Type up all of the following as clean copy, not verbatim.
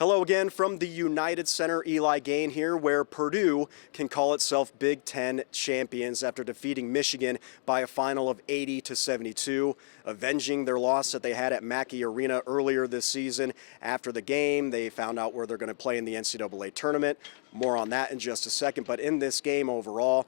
Hello again from the United Center. Eli Gain here, where Purdue can call itself Big Ten champions after defeating Michigan by a final of 80-72, avenging their loss that they had at Mackey Arena earlier this season. After the game, they found out where they're going to play in the NCAA Tournament. More on that in just a second. But in this game overall,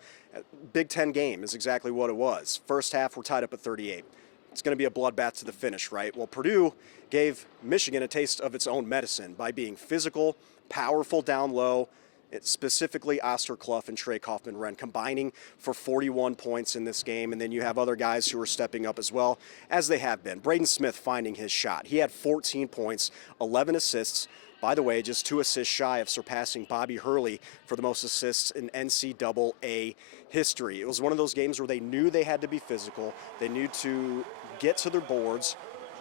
Big Ten game is exactly what it was. First half, we're tied up at 38. It's going to be a bloodbath to the finish, right? Well, Purdue gave Michigan a taste of its own medicine by being physical, powerful down low. It's specifically Oscar Clough and Trey Kaufman-Renn combining for 41 points in this game. And then you have other guys who are stepping up as well, as they have been. Braden Smith finding his shot. He had 14 points, 11 assists. By the way, just 2 assists shy of surpassing Bobby Hurley for the most assists in NCAA history. It was one of those games where they knew they had to be physical. They knew to get to their boards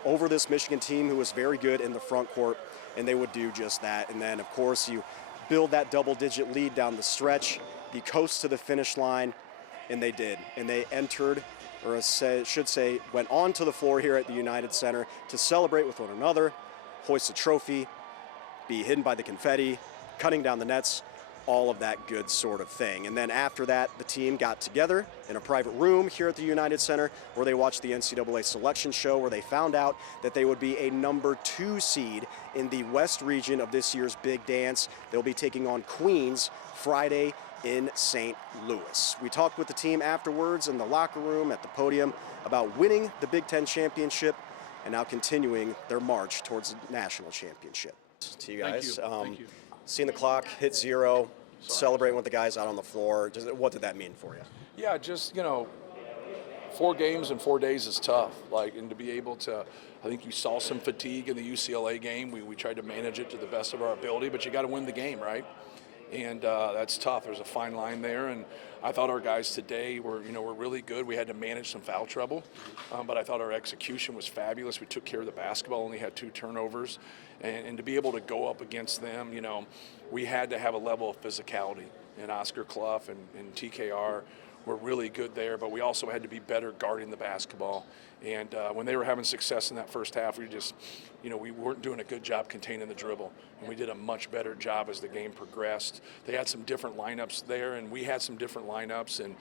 over this Michigan team who was very good in the front court, and they would do just that. And then, of course, you build that double-digit lead down the stretch. You coast to the finish line, and they did. And they entered, or I should say, went onto the floor here at the United Center to celebrate with one another, hoist a trophy, be hidden by the confetti, cutting down the nets, all of that good sort of thing. And then after that, the team got together in a private room here at the United Center where they watched the NCAA selection show, where they found out that they would be a number 2 seed in the West region of this year's Big Dance. They'll be taking on Queens Friday in St. Louis. We talked with the team afterwards in the locker room, at the podium, about winning the Big Ten championship and now continuing their march towards the national championship. To you guys. Thank you. Seeing the clock hit 0, celebrating with the guys out on the floor, what did that mean for you? Yeah, just, 4 games in 4 days is tough. And to be able to, I think you saw some fatigue in the UCLA game. We tried to manage it to the best of our ability, but you got to win the game, right? And that's tough. There's a fine line there, and I thought our guys today were really good. We had to manage some foul trouble, but I thought our execution was fabulous. We took care of the basketball, only had 2 turnovers, and to be able to go up against them, we had to have a level of physicality. And Oscar Clough and TKR were really good there, but we also had to be better guarding the basketball. And when they were having success in that first half, we weren't doing a good job containing the dribble, and we did a much better job as the game progressed. They had some different lineups there, and we had some different lineups, and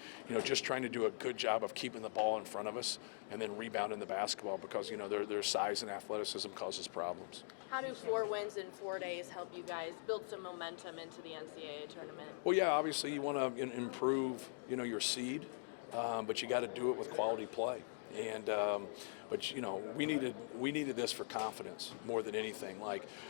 just trying to do a good job of keeping the ball in front of us and then rebounding the basketball, because their size and athleticism causes problems. How do 4 wins in 4 days help you guys build some momentum into the NCAA tournament? Well, yeah, obviously you want to improve, your seed, but you got to do it with quality play. And but we needed this for confidence more than anything.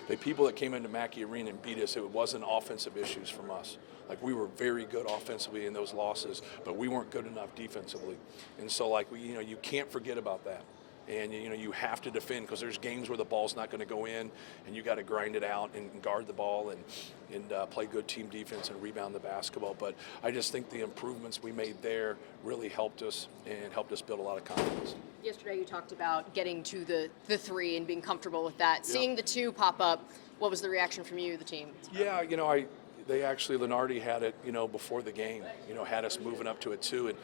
The people that came into Mackey Arena and beat us, it wasn't offensive issues from us. We were very good offensively in those losses, but we weren't good enough defensively. And so you can't forget about that. And you have to defend, because there's games where the ball's not going to go in, and you got to grind it out and guard the ball and play good team defense and rebound the basketball. But I just think the improvements we made there really helped us and helped us build a lot of confidence. Yesterday you talked about getting to the 3 and being comfortable with that. Yeah. Seeing the 2 pop up, what was the reaction from you, the team? Yeah, they actually, Lenardi had it, before the game, had us moving up to a 2. And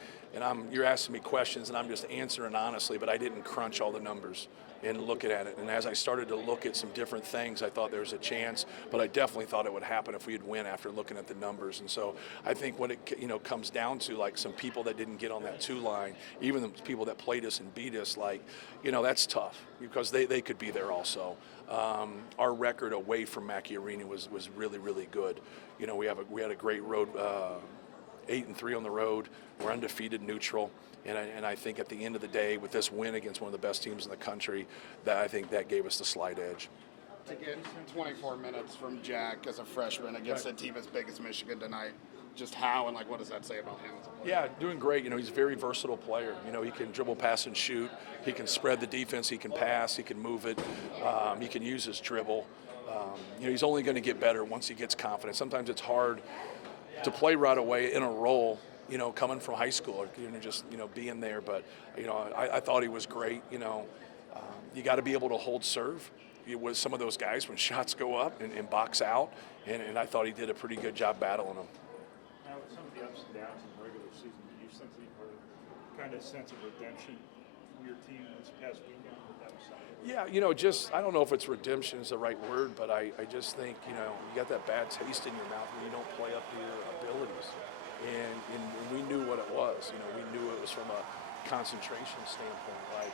you're asking me questions, and I'm just answering honestly, but I didn't crunch all the numbers and looking at it. And as I started to look at some different things, I thought there was a chance, but I definitely thought it would happen if we'd win after looking at the numbers. And so I think what it comes down to, some people that didn't get on that 2 line, even the people that played us and beat us, that's tough, because they could be there also. Our record away from Mackey Arena was really, really good. We had a great road, 8-3 on the road. We're undefeated neutral, and I think at the end of the day, with this win against one of the best teams in the country, I think that gave us the slight edge. To get 24 minutes from Jack as a freshman against a team as big as Michigan tonight, just how and what does that say about him as a player? Yeah, doing great. He's a very versatile player. He can dribble, pass, and shoot. He can spread the defense. He can pass. He can move it. He can use his dribble. He's only going to get better once he gets confidence. Sometimes it's hard to play right away in a role, coming from high school, or just being there. But I thought he was great. You got to be able to hold serve with some of those guys when shots go up and box out, and I thought he did a pretty good job battling them. Now, with some of the ups and downs in the regular season, do you sense any kind of sense of redemption from your team this past weekend? Yeah, just I don't know if it's redemption is the right word, but I just think you got that bad taste in your mouth when you don't play up to your abilities, and we knew what it was. We knew it was from a concentration standpoint. Like,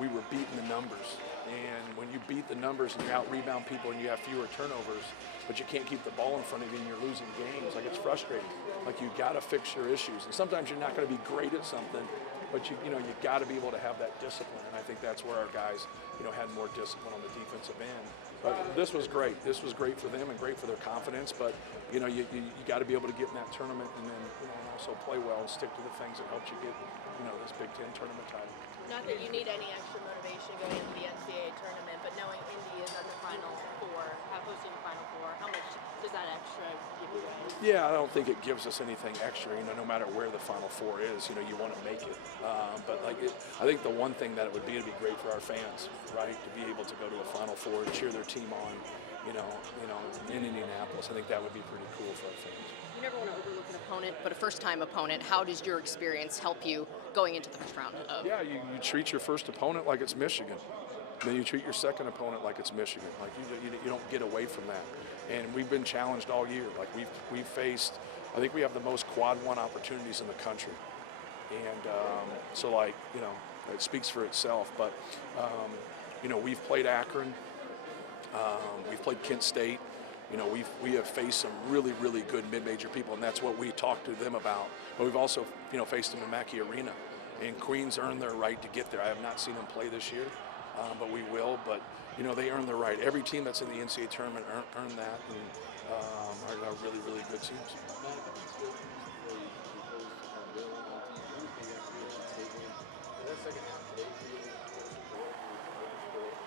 we were beating the numbers, and when you beat the numbers and you out rebound people and you have fewer turnovers, but you can't keep the ball in front of you and you're losing games, like it's frustrating. Like you got to fix your issues, and sometimes you're not going to be great at something. But you got to be able to have that discipline, and I think that's where our guys, had more discipline on the defensive end. But this was great. This was great for them and great for their confidence. But you got to be able to get in that tournament and then and also play well and stick to the things that helped you get this Big Ten tournament title. Not that you need any extra motivation going into the NCAA tournament, but knowing Indy is at the Final Four, hosting the Final Four, how much does that extra give you guys? Yeah, I don't think it gives us anything extra. No matter where the Final Four is, you want to make it. But I think the one thing that it would be great for our fans, right? To be able to go to a Final Four and cheer their team on, in Indianapolis. I think that would be pretty cool for our fans. You never want to overlook an opponent, but a first-time opponent. How does your experience help you going into the first round? Yeah, you treat your first opponent like it's Michigan. Then you treat your second opponent like it's Michigan. Like you don't get away from that. And we've been challenged all year. Like we've faced, I think we have the most quad one opportunities in the country. And so it speaks for itself. But we've played Akron. We've played Kent State. We have faced some really, really good mid-major people, and that's what we talked to them about. But we've also, faced them in Mackey Arena, and Queens earned their right to get there. I have not seen them play this year, but we will. But they earned their right. Every team that's in the NCAA tournament earned that, and are really, really good teams.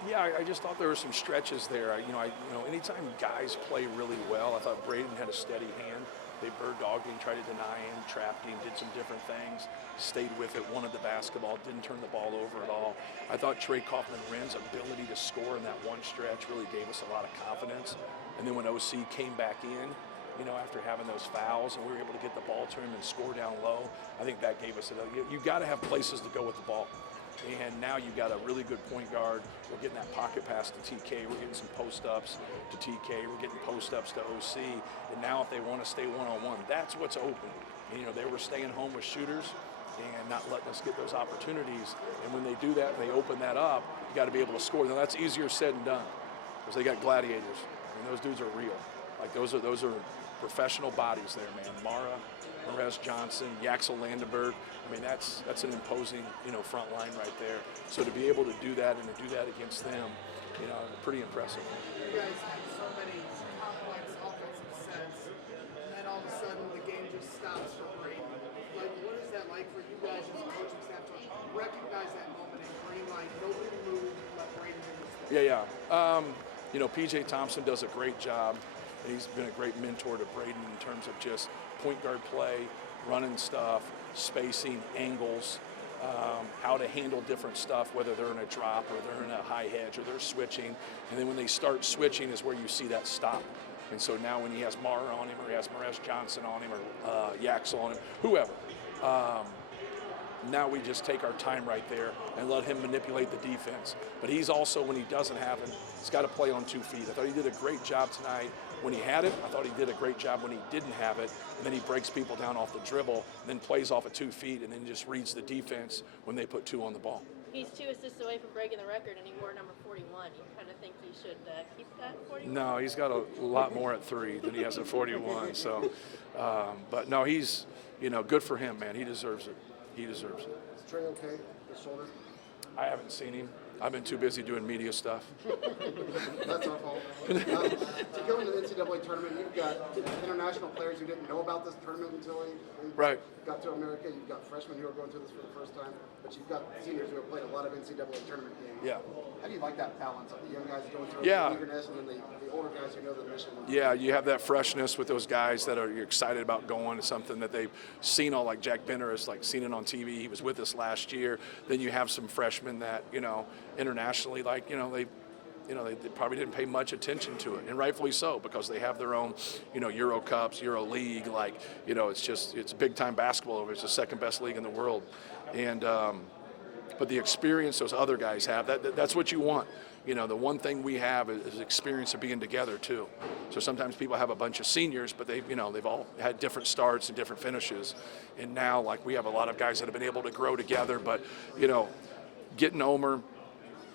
Yeah, I just thought there were some stretches there. Anytime guys play really well, I thought Braden had a steady hand. They bird-dogged him, tried to deny him, trapped him, did some different things, stayed with it, wanted the basketball, didn't turn the ball over at all. I thought Trey Kaufman-Wren's ability to score in that one stretch really gave us a lot of confidence. And then when OC came back in, after having those fouls, and we were able to get the ball to him and score down low, I think that gave us you got to have places to go with the ball. And now you've got a really good point guard. We're getting that pocket pass to TK. We're getting some post-ups to TK. We're getting post-ups to OC. And now if they want to stay one-on-one, that's what's open. And, they were staying home with shooters and not letting us get those opportunities. And when they do that, they open that up, you got to be able to score. Now, that's easier said than done because they got gladiators. And those dudes are real. Like, those are professional bodies there, man. Mara, Perez Johnson, Yaxel Landenberg. I mean, that's an imposing, front line right there. So to be able to do that and to do that against them, pretty impressive. You guys have so many complex offensive sets, and then all of a sudden the game just stops for Braden. Like, what is that like for you guys as a coaching staff to recognize that moment and green line, nobody move, let Braden do this thing? Yeah. PJ Thompson does a great job. He's been a great mentor to Braden in terms of just point guard play, running stuff, spacing, angles, how to handle different stuff, whether they're in a drop or they're in a high hedge or they're switching. And then when they start switching is where you see that stop. And so now when he has Mara on him or he has Perez Johnson on him or Yaxel on him, whoever, now we just take our time right there and let him manipulate the defense. But he's also, when he doesn't have him, he's got to play on 2 feet. I thought he did a great job tonight when he had it. I thought he did a great job when he didn't have it. And then he breaks people down off the dribble and then plays off of 2 feet and then just reads the defense when they put 2 on the ball. He's 2 assists away from breaking the record, and he wore number 41. You kind of think he should keep that 41? No, he's got a lot more at 3 than he has at 41. So, but no, he's, good for him, man. He deserves it. He deserves it. Is Trey okay? His shoulder? I haven't seen him. I've been too busy doing media stuff. That's our fault. To go into the NCAA tournament, you've got international players who didn't know about this tournament until they got to America. You've got freshmen who are going through this for the first time, but you've got seniors who have played a lot of NCAA tournament games. Yeah. How do you like that balance of the young guys going through Yeah. the eagerness and then the older guys who know the mission? Yeah, you have that freshness with those guys that are you're excited about going to something that they've seen all, like Jack Benner has seen it on TV. He was with us last year. Then you have some freshmen that, internationally, they probably didn't pay much attention to it, and rightfully so, because they have their own, Euro Cups, Euro League, it's big time basketball over. It's the second best league in the world, and but the experience those other guys have, that's what you want. You know, the one thing we have is experience of being together too. So sometimes people have a bunch of seniors, but they've all had different starts and different finishes. And now, like, we have a lot of guys that have been able to grow together, but, you know, getting Omer,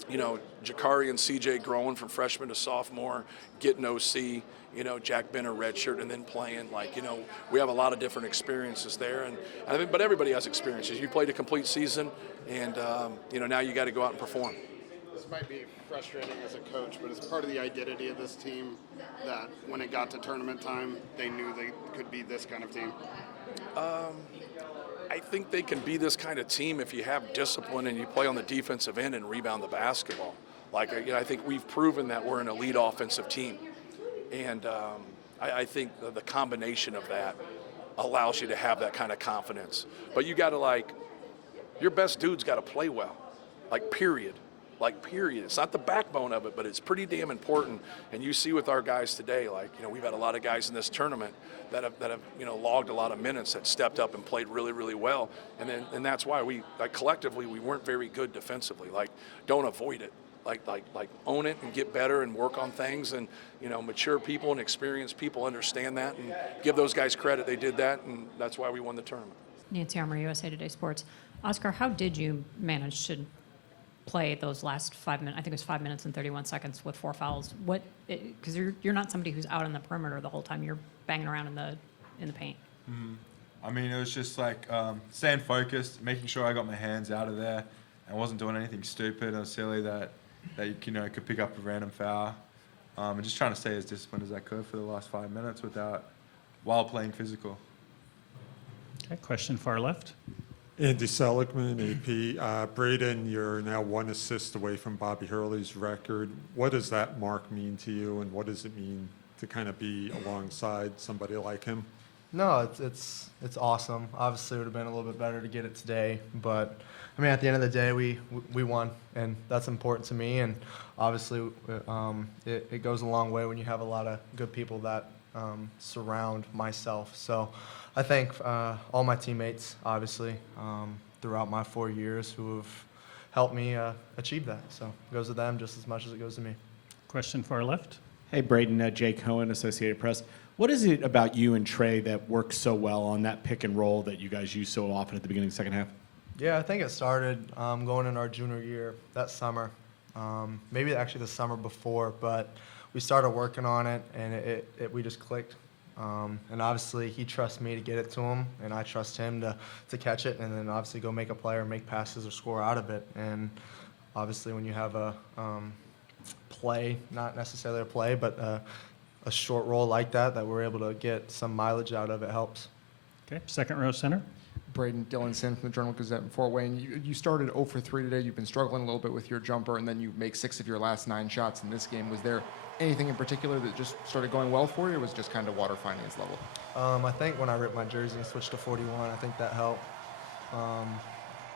you know, Jakari and CJ growing from freshman to sophomore, getting OC, you know, Jack Benner redshirt and then playing, like, you know, we have a lot of different experiences there. And I think, but everybody has experiences. You played a complete season, and, you know, now you got to go out and perform. This might be frustrating as a coach, but it's part of the identity of this team that when it got to tournament time, they knew they could be this kind of team. I think they can be this kind of team if you have discipline and you play on the defensive end and rebound the basketball. Like, you know, I think we've proven that we're an elite offensive team. And I think the combination of that allows you to have that kind of confidence. But you got to, like, your best dude's got to play well, like, period. Like, period. It's not the backbone of it, but it's pretty damn important. And you see with our guys today, like, you know, we've had a lot of guys in this tournament that have you know, logged a lot of minutes, that stepped up and played really, really well. And that's why we, like, collectively, we weren't very good defensively. Like, don't avoid it. Like own it and get better and work on things. And, you know, mature people and experienced people understand that and give those guys credit. They did that, and that's why we won the tournament. Nancy Armour, USA Today Sports. Oscar, how did you manage to play those last 5 minutes? I think it was 5 minutes and 31 seconds with 4 fouls. What? Because you're not somebody who's out on the perimeter the whole time. You're banging around in the paint. I mean, it was just like staying focused, making sure I got my hands out of there, and wasn't doing anything stupid or silly that you know, could pick up a random foul. And just trying to stay as disciplined as I could for the last 5 minutes while playing physical. Okay, question far left. Andy Seligman, AP. Braden, you're now 1 assist away from Bobby Hurley's record. What does that mark mean to you, and what does it mean to kind of be alongside somebody like him? No, it's awesome. Obviously, it would have been a little bit better to get it today, but I mean, at the end of the day, we won, and that's important to me. And obviously, it goes a long way when you have a lot of good people that surround myself. So I thank all my teammates, obviously, throughout my 4 years who have helped me achieve that. So it goes to them just as much as it goes to me. Question far left. Hey, Braden, Jay Cohen, Associated Press. What is it about you and Trey that works so well on that pick and roll that you guys use so often at the beginning of the second half? Yeah, I think it started going in our junior year that summer, maybe actually the summer before, but we started working on it, and we just clicked. And obviously, he trusts me to get it to him, and I trust him to catch it, and then obviously go make a play or make passes or score out of it. And obviously, when you have a play, not necessarily a play, but a short roll like that we're able to get some mileage out of, it helps. Okay, second row center. Braden Dillonson from the Journal-Gazette in Fort Wayne. You started 0 for 3 today. You've been struggling a little bit with your jumper, and then you make 6 of your last 9 shots in this game. Was there anything in particular that just started going well for you, or was it just kind of water finding its level? I think when I ripped my jersey and switched to 41, I think that helped.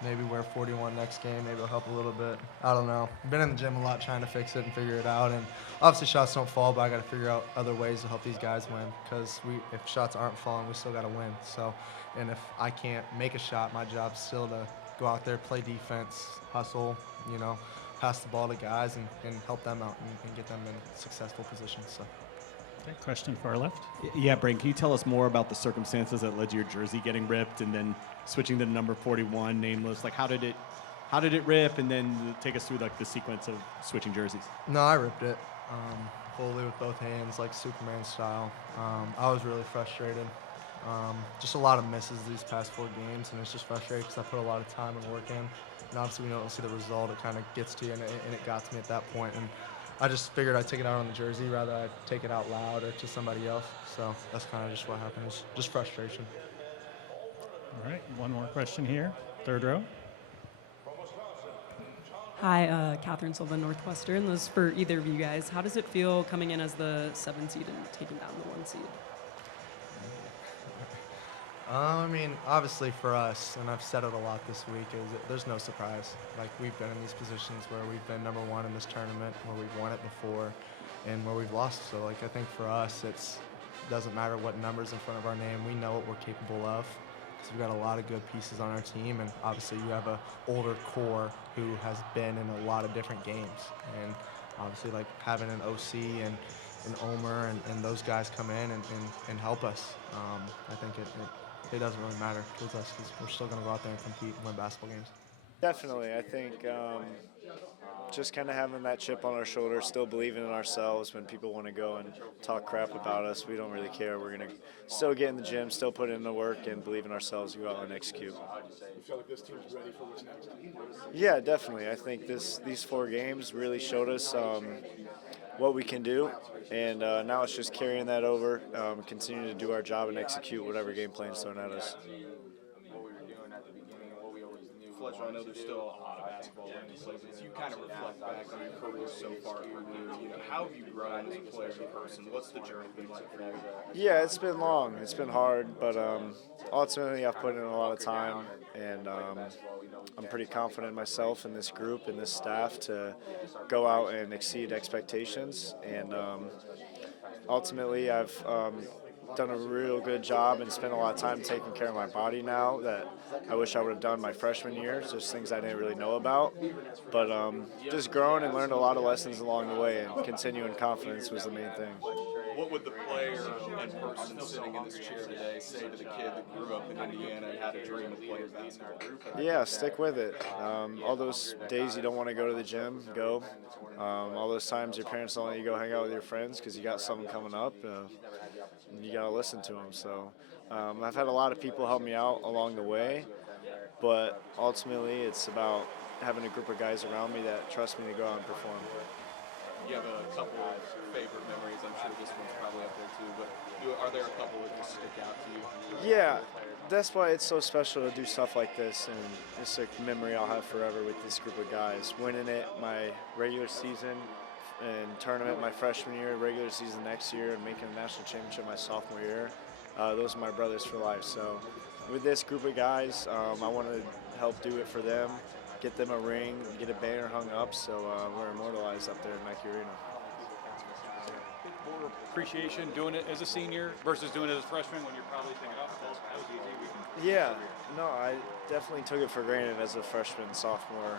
Maybe wear 41 next game. Maybe it'll help a little bit. I don't know. I've been in the gym a lot trying to fix it and figure it out. And obviously shots don't fall, but I got to figure out other ways to help these guys win. Because if shots aren't falling, we still got to win. So, and if I can't make a shot, my job's still to go out there, play defense, hustle, you know, pass the ball to guys and help them out and get them in successful positions. So. Okay, question far left. Yeah, Braden, can you tell us more about the circumstances that led to your jersey getting ripped and then switching to number 41, nameless? Like, how did it rip, and then take us through like the sequence of switching jerseys? No, I ripped it fully with both hands, like Superman style. I was really frustrated. Just a lot of misses these past 4 games, and it's just frustrating because I put a lot of time and work in. And obviously, when you don't see the result, it kind of gets to you, and it got to me at that point. And I just figured I'd take it out on the jersey rather than I'd take it out loud or to somebody else. So that's kind of just what happened. It's just frustration. All right, one more question here. Third row. Hi, Catherine Silva, Northwestern. This is for either of you guys. How does it feel coming in as the 7 seed and taking down the 1 seed? I mean, obviously for us, and I've said it a lot this week, there's no surprise. Like, we've been in these positions where we've been number 1 in this tournament, where we've won it before, and where we've lost. So, like, I think for us, it doesn't matter what number's in front of our name. We know what we're capable of So we've got a lot of good pieces on our team, and obviously you have a older core who has been in a lot of different games. And obviously, like, having an OC and Omer and those guys come in and help us, I think it doesn't really matter with us because we're still going to go out there and compete and win basketball games. Definitely. I think just kind of having that chip on our shoulder, still believing in ourselves when people want to go and talk crap about us, we don't really care. We're going to still get in the gym, still put in the work, and believe in ourselves and go out and execute. You feel like this team's ready for what's next? Yeah, definitely. I think these 4 games really showed us what we can do, and now it's just carrying that over, continuing to do our job and execute whatever game plan is thrown at us. Fletcher, I know there's still a lot of basketball in the season. As you kind of reflect back on your career so far at Purdue, how have you grown as a player and person? What's the journey been like for you? Yeah, it's been long. It's been hard, but ultimately I've put in a lot of time, and I'm pretty confident in myself and this group and this staff to go out and exceed expectations. And ultimately I've done a real good job and spent a lot of time taking care of my body now that I wish I would have done my freshman year, just things I didn't really know about. But just grown and learned a lot of lessons along the way, and continuing confidence was the main thing. What would the player and person sitting in this chair today say to the kid that grew up in Indiana and had a dream of playing basketball? Yeah, stick with it. All those days you don't want to go to the gym, go. All those times your parents don't let you go hang out with your friends because you got something coming up, you got to listen to them. So I've had a lot of people help me out along the way, but ultimately it's about having a group of guys around me that trust me to go out and perform. You have a couple of favorite memories. I'm sure this one's probably up there too, but are there a couple that just stick out to you? Yeah, that's why it's so special to do stuff like this, and it's a memory I'll have forever with this group of guys. Winning it my regular season and tournament my freshman year, regular season next year, and making a national championship my sophomore year. Those are my brothers for life. So with this group of guys, I want to help do it for them, get them a ring, get a banner hung up, so we're immortalized up there in Nike Arena. More appreciation doing it as a senior versus doing it as a freshman when you're probably thinking, oh, that was easy. Yeah, no, I definitely took it for granted as a freshman, sophomore.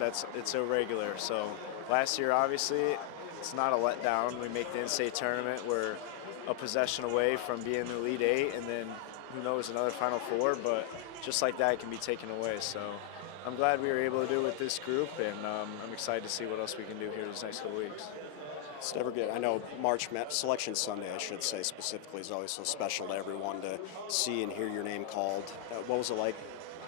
It's so regular. So last year, obviously, it's not a letdown. We make the NCAA tournament. We're a possession away from being the Elite Eight, and then who knows, another Final Four. But just like that, it can be taken away. So I'm glad we were able to do it with this group, and I'm excited to see what else we can do here these next couple weeks. It's never good. I know Selection Sunday, I should say specifically, is always so special to everyone to see and hear your name called. What was it like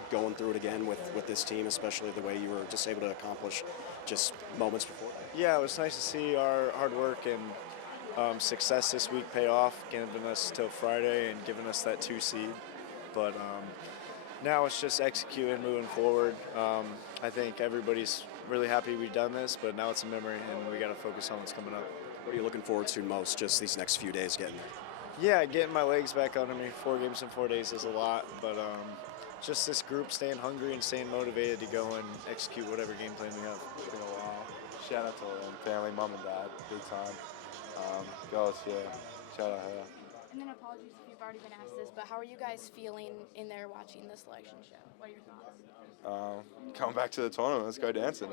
going through it again with this team, especially the way you were just able to accomplish just moments before that? Yeah, it was nice to see our hard work and success this week pay off, giving us till Friday and giving us that 2 seed. But now it's just executing, moving forward. I think everybody's really happy we've done this, but now it's a memory and we got to focus on what's coming up. What are you looking forward to most just these next few days getting there? Yeah, getting my legs back under me. 4 games in 4 days is a lot, but just this group staying hungry and staying motivated to go and execute whatever game plan we have. It's been a while. Shout out to them, family, mom and dad, big time. Girls, yeah, shout out her. And then apologies if you've already been asked this, but how are you guys feeling in there watching the selection show? What are your thoughts? Coming back to the tournament, let's go dancing.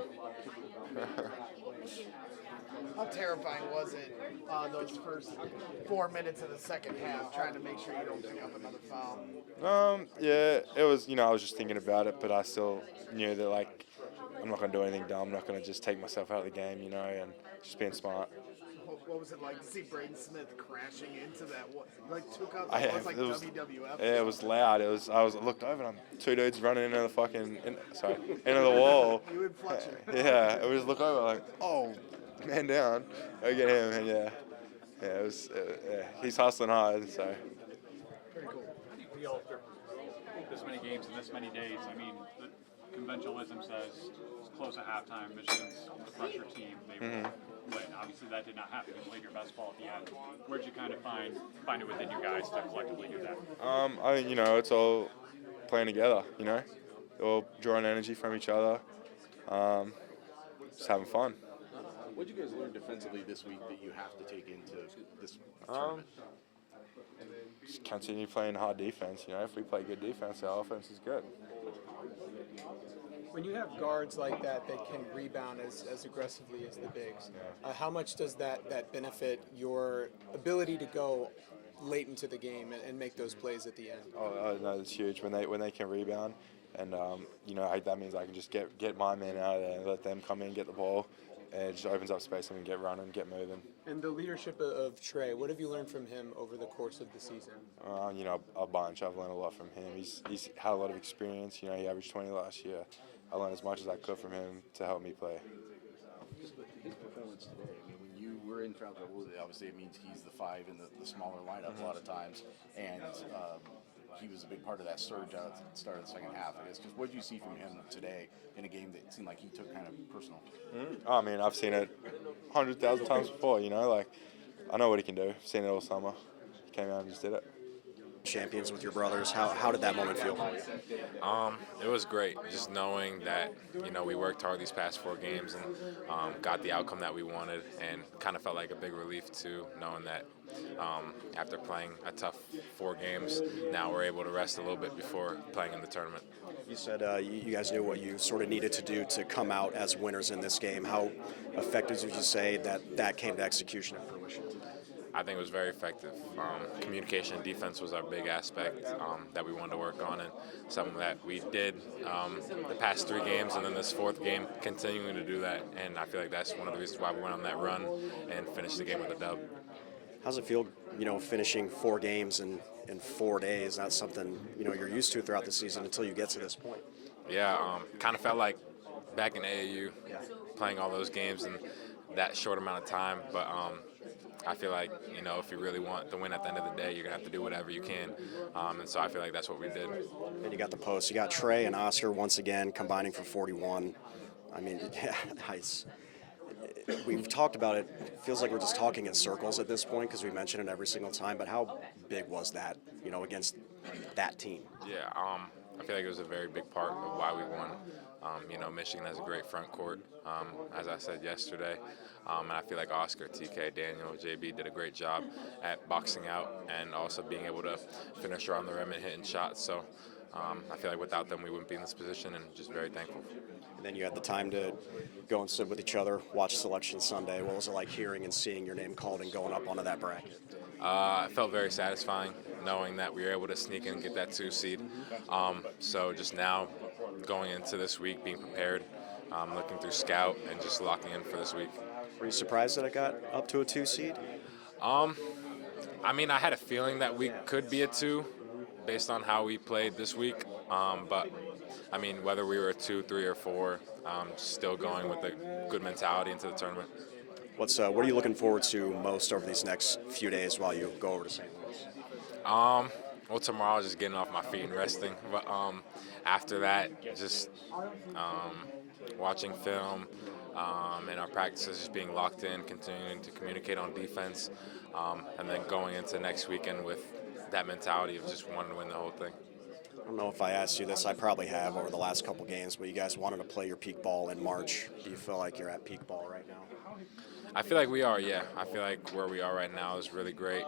How terrifying was it those first 4 minutes of the second half, trying to make sure you don't pick up another foul? Yeah, it was, I was just thinking about it, but I still knew that, like, I'm not going to do anything dumb. I'm not going to just take myself out of the game, and just being smart. What was it like to see Braden Smith crashing into that? Like, took out the like WWF? Yeah, it was loud. I looked over and 2 dudes running into the fucking, into the wall. You and Fletcher. Yeah, we just look over like, oh, man down. I get him, and yeah, it was, he's hustling hard, so. Pretty cool. How do you feel after this many games and this many days? I mean, the conventionalism says it's close at halftime. Michigan's a pressure team. They win. Obviously, that did not happen. You played your best ball at the end. Where'd you kind of find it within you guys to collectively do that? I mean, it's all playing together. All drawing energy from each other, just having fun. What did you guys learn defensively this week that you have to take into this tournament? just continue playing hard defense. You know, if we play good defense, our offense is good. When you have guards like that can rebound as aggressively as the bigs, how much does that benefit your ability to go late into the game and make those plays at the end? Oh no, it's huge when they can rebound, and you know, that means I can just get my men out of there and let them come in, get the ball, and it just opens up space and we can get running, get moving. And the leadership of Trey, what have you learned from him over the course of the season? You know, a bunch. I've learned a lot from him. He's had a lot of experience. You know, he averaged 20 last year. I learned as much as I could from him to help me play. His performance today, I mean, when you were in foul trouble, obviously it means he's the 5 in the smaller lineup a lot of times, and he was a big part of that surge out at the start of the second half. I guess, just what did you see from him today in a game that seemed like he took kind of personal? I mean, I've seen it 100,000 times before, you know, like, I know what he can do. I've seen it all summer. He came out and just did it. Champions with your brothers, how did that moment feel? It was great, just knowing that, you know, we worked hard these past 4 games and got the outcome that we wanted, and kind of felt like a big relief too, knowing that after playing a tough 4 games, now we're able to rest a little bit before playing in the tournament. You said you guys knew what you sort of needed to do to come out as winners in this game. How effective would you say that came to execution and fruition? I think it was very effective. Communication and defense was our big aspect that we wanted to work on, and something that we did the past 3 games, and then this 4th game, continuing to do that. And I feel like that's one of the reasons why we went on that run and finished the game with a dub. How's it feel, you know, finishing 4 games in 4 days? Not something, you know, you're used to throughout the season until you get to this point. Yeah, kind of felt like back in AAU, playing all those games in that short amount of time, but I feel like, you know, if you really want the win at the end of the day, you're going to have to do whatever you can. And so I feel like that's what we did. And you got the post. You got Trey and Oscar once again combining for 41. I mean, yeah, nice. We've talked about it. It feels like we're just talking in circles at this point because we mention it every single time. But how big was that, you know, against that team? Yeah, I feel like it was a very big part of why we won. You know, Michigan has a great front court, as I said yesterday. And I feel like Oscar, TK, Daniel, JB did a great job at boxing out and also being able to finish around the rim and hitting shots. So I feel like without them, we wouldn't be in this position, and just very thankful. And then you had the time to go and sit with each other, watch Selection Sunday. What was it like hearing and seeing your name called and going up onto that bracket? It felt very satisfying knowing that we were able to sneak in and get that 2 seed. So just now going into this week, being prepared, looking through Scout and just locking in for this week. Were you surprised that it got up to a 2 seed? I mean, I had a feeling that we could be a 2 based on how we played this week. But, I mean, whether we were a 2, 3, or 4, still going with a good mentality into the tournament. What are you looking forward to most over these next few days while you go over to St. Louis? Well, tomorrow just getting off my feet and resting. But after that, just watching film, and our practices just being locked in, continuing to communicate on defense, and then going into next weekend with that mentality of just wanting to win the whole thing. I don't know if I asked you this, I probably have over the last couple games, but you guys wanted to play your peak ball in March. Do you feel like you're at peak ball right now? I feel like we are, yeah. I feel like where we are right now is really great.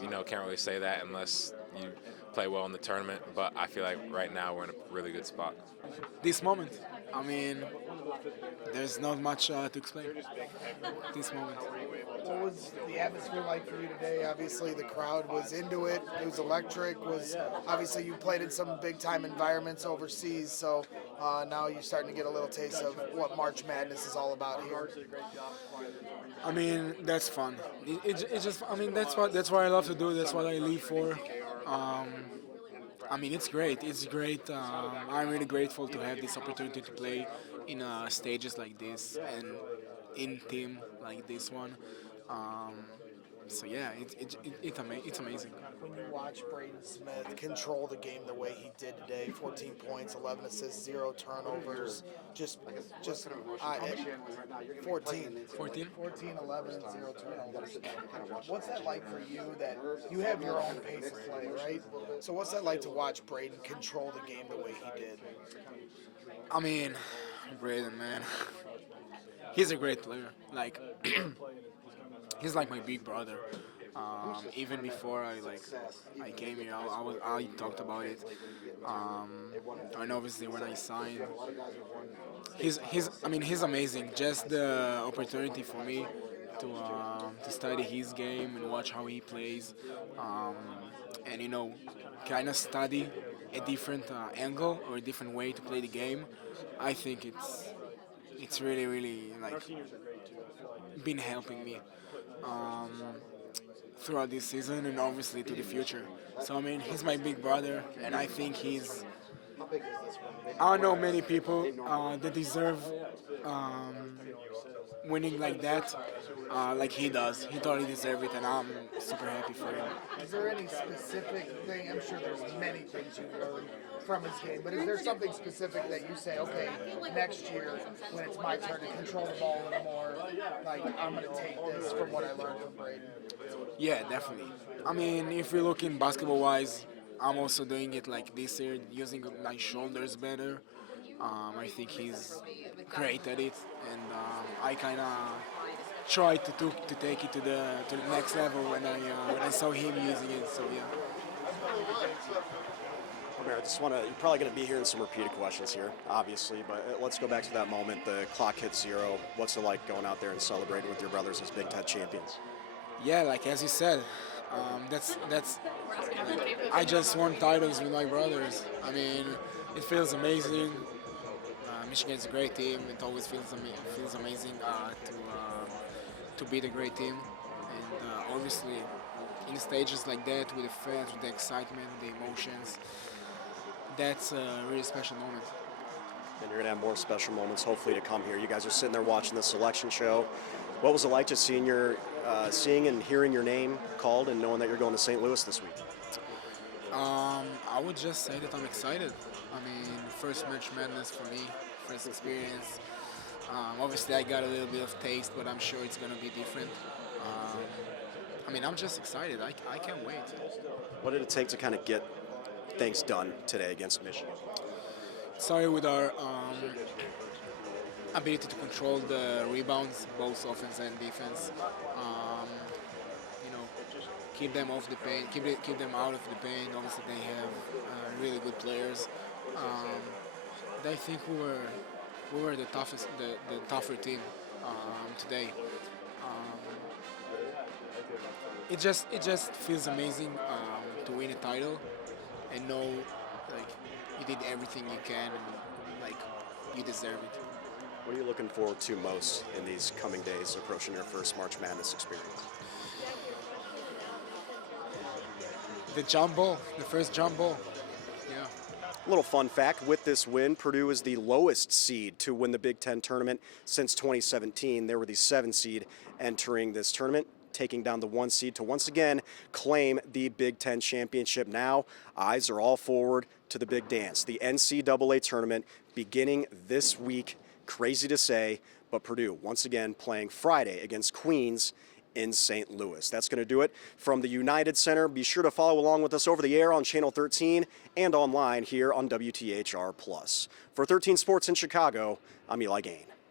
You know, can't really say that unless you play well in the tournament, but I feel like right now we're in a really good spot. This moment, I mean, there's not much to explain. This moment. What was the atmosphere like for you today? Obviously, the crowd was into it. It was electric. Obviously you played in some big-time environments overseas, so now you're starting to get a little taste of what March Madness is all about here. I mean, that's fun. It's just, I mean, that's what I love to do. That's what I live for. I mean, it's great. It's great. I'm really grateful to have this opportunity to play in stages like this and in team like this one. So yeah, it's amazing. When you watch Braden Smith control the game the way he did today, 14 points, 11 assists, 0 turnovers, just 14, 11, 0 turnovers. What's that like for you that you have your own pace of play, right? So what's that like to watch Braden control the game the way he did? I mean, Braden, man, he's a great player. Like, he's like my big brother. Even before I came here, I talked about it. And obviously when I signed, he's amazing. Just the opportunity for me to study his game and watch how he plays, and kind of study a different angle or a different way to play the game. I think it's really been helping me throughout this season and obviously to the future. So he's my big brother, and I think I don't know many people that deserve winning like that, like he does. He totally deserves it, and I'm super happy for him. Is there any specific thing? I'm sure there's many things you learned from his game, but is there something specific that you say, okay, next year when it's my turn to control the ball a little more, like I'm going to take this from what I learned from Braden? Yeah, definitely. If we look in basketball-wise, I'm also doing it like this year, using my shoulders better. I think he's great at it, and I kind of tried to take it to the next level when I saw him using it. So yeah. I just want to, you're probably going to be hearing some repeated questions here, obviously, but let's go back to that moment. The clock hit 0. What's it like going out there and celebrating with your brothers as Big Ten champions? Yeah, like as you said, that's. I just won titles with my brothers. It feels amazing. Michigan's a great team. It always feels amazing to beat a great team, and obviously in stages like that with the fans, with the excitement, the emotions, that's a really special moment. And you're going to have more special moments hopefully to come here. You guys are sitting there watching the selection show. What was it like just seeing and hearing your name called and knowing that you're going to St. Louis this week? I would just say that I'm excited. First March Madness for me, first experience. Obviously I got a little bit of taste, but I'm sure it's going to be different. I'm just excited. I can't wait. What did it take to kind of get things done today against Michigan? Started with our ability to control the rebounds, both offense and defense. Keep them off the paint, keep them out of the paint. Obviously, they have really good players. I think we were the tougher team today. It just feels amazing to win a title and know you did everything you can and you deserve it. What are you looking forward to most in these coming days approaching your first March Madness experience? The jump ball, the first jump ball. Yeah. A little fun fact, with this win, Purdue is the lowest seed to win the Big Ten tournament since 2017. They were the 7th seed entering this tournament, taking down the 1 seed to once again claim the Big Ten championship. Now, eyes are all forward to the big dance, the NCAA tournament beginning this week. Crazy to say, but Purdue once again playing Friday against Queens in St. Louis. That's going to do it from the United Center. Be sure to follow along with us over the air on Channel 13 and online here on WTHR+. For 13 Sports in Chicago, I'm Eli Gain.